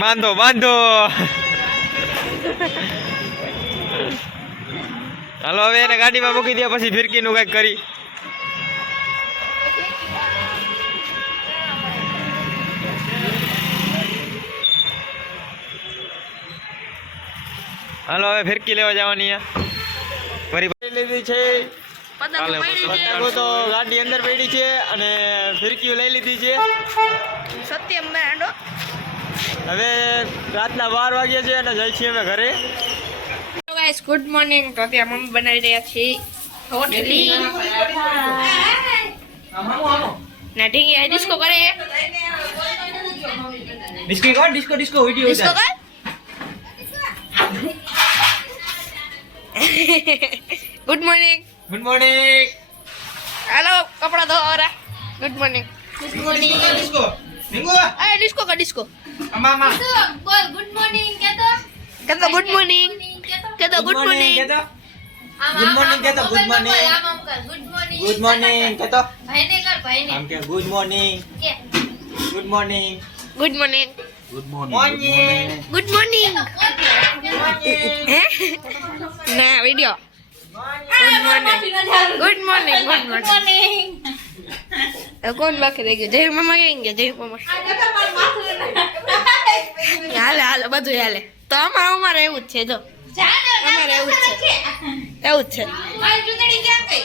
બાંધો બાંધો હાલો હવે એને ગાડીમાં મૂકી દે પછી ફિરકીનું કંઈક કરી હાલો હવે ફિરકી લેવા જવાની ફરી લીધી છે તો ગાડી અંદર પડી છે અને ફિરકીઓ લઈ લીધી છે સત્યમ હવે રાતના 12 વાગ્યા છે અને જઈ છીએ અમે ઘરે ગાઈસ ગુડ મોર્નિંગ તો ત્યાં મમ્મી બનાવી રહ્યા છે રોટલી ના ઢીંગી આ ડિસ્કો કરે ડિસ્કો કર ડિસ્કો વિડિયો ડિસ્કો કર ગુડ મોર્નિંગ हेलो कपड़ा धो और गुड मॉर्निंग ડિસ્કો નિંગો अरे डिस्को का डिस्को મામા बोल गुड मॉर्निंग कहता गुड मॉर्निंग कहता गुड मॉर्निंग गुड मॉर्निंग कहता गुड मॉर्निंग गुड मॉर्निंग कहता भाई ने कर भाई ने हम क्या गुड मॉर्निंग के good morning good morning good morning good morning ना video good morning good morning कौन बाकी रह गया जय मामा कहेंगे जय मामा હાલે હાલે બધું હાલે તો અમારે એવું જ છે જો અમારે એવું જ છે મારી જુદડી ક્યાં ગઈ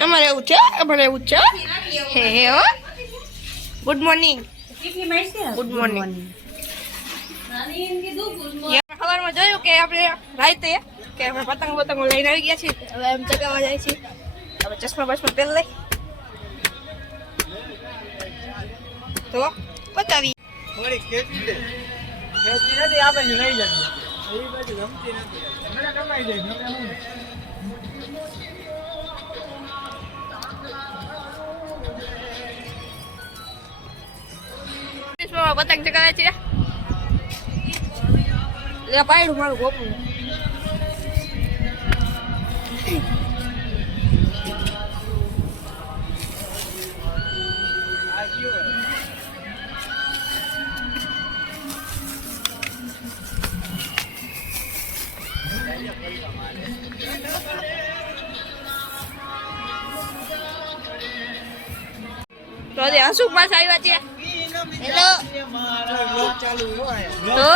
અમારે એવું છે હે હે હો ગુડ મોર્નિંગ ગુડ મોર્નિંગ નાની એમ કીધું ગુડ મોર્નિંગ સવારમાં જોયું કે આપણે રાતે કે આપણે પતંગો લઈને આવી ગયા છીએ હવે એમ ચગાવવા જાય છે હવે ચશ્મા પહેરી લઈ તો બતાવી થોડી ખેંચી નથી આપે છે લઈ જશે એ બાજુ ગમતી નથી મને કમાઈ જાય ગમે હું પતંગ ચગાવે છે લે પાડું મારું ગોપું તો આજે હસુ પાસ આવ્યા છે હેલો ચાલુ તો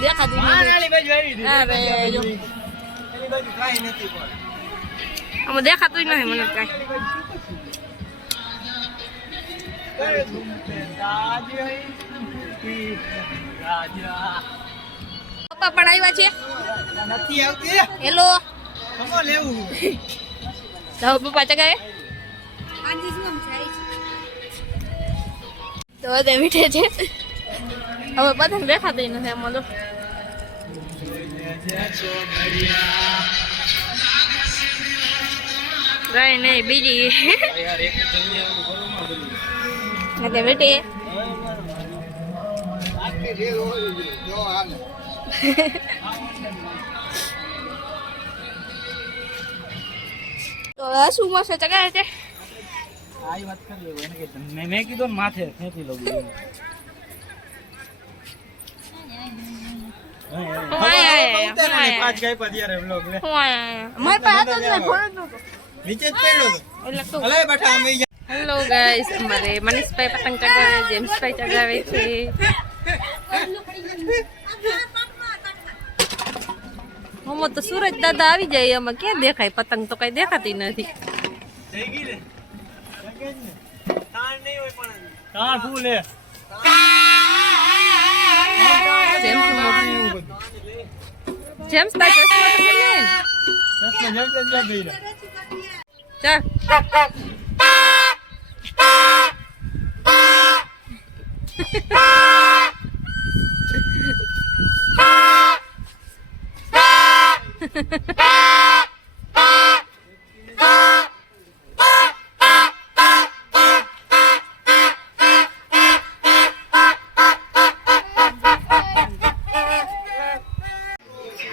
દેખાતું નથી. હા ભાઈ જો આમાં દેખાતું નથી મને કાંઈ પપ્પા પણ આવ્યા છે નથી આવતી હેલો કમો લેવું જાઓ પપ્પા ચગાવે તો તે મીઠે છે હવે પતંગ દેખાતી નથી એમાં તો કઈ નહીં બીજી એટલે બેટી તો શું મસ્ત ચગાવે છે આઈ વાત કરી લેવો એને કે મેં કીધું ને માથે ખેંચી લઉં પાંચ ગાય પદ્યારે વ્લોગ લે મારી પાસે હતો જ નહીં, ફોન જ નહોતો. નીચે જ પડ્યો એટલે તો અલે બેઠા અમે હેલો ગાઈસ અમારે મનીષભાઈ પતંગ ચગાવે જેમ્સભાઈ ચગાવે છે આમાં તો સુરજ દાદા આવી જાય, આમાં ક્યાં દેખાય? પતંગ તો કઈ દેખાતી નથી. જેમ્સ તાર ચશ્મા તો પહેરી લે. ચાલ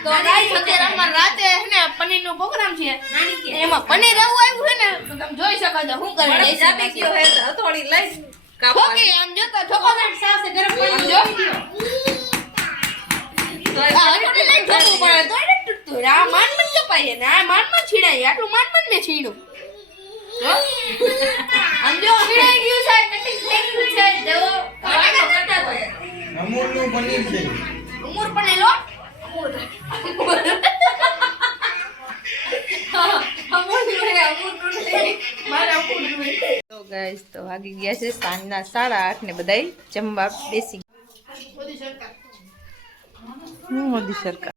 તો ગાઈસ અત્યારે અમાર રાતે હે ને પનીરનો પ્રોગ્રામ છે. એમાં પનીર એવું આવ્યું છે ને તો તમે જોઈ શકો છો હું કરી રહી જાતે ગયો હે હથોડી લઈ કાપવા. ઓકે આમ જો તો ચોકોલેટ સાસ છે ગરમ પાણી જો આ થોડી લઈ જવું પડે તો એને તૂટતું આ માન મન કપાય ને આ માન મન છીડાય આટલું માન મન મે છીડું જો આમ જો છીડાઈ ગયું છે કટિંગ થઈ ગયું છે દેવો કટા હોય અમૂલનું પનીર છે. ઉમર પણ લો તો ગાઈસ તો વાગી ગયા છે સાંજના 8:30 ને બધાય જમવા બેસી ગયા. મોદી સરકાર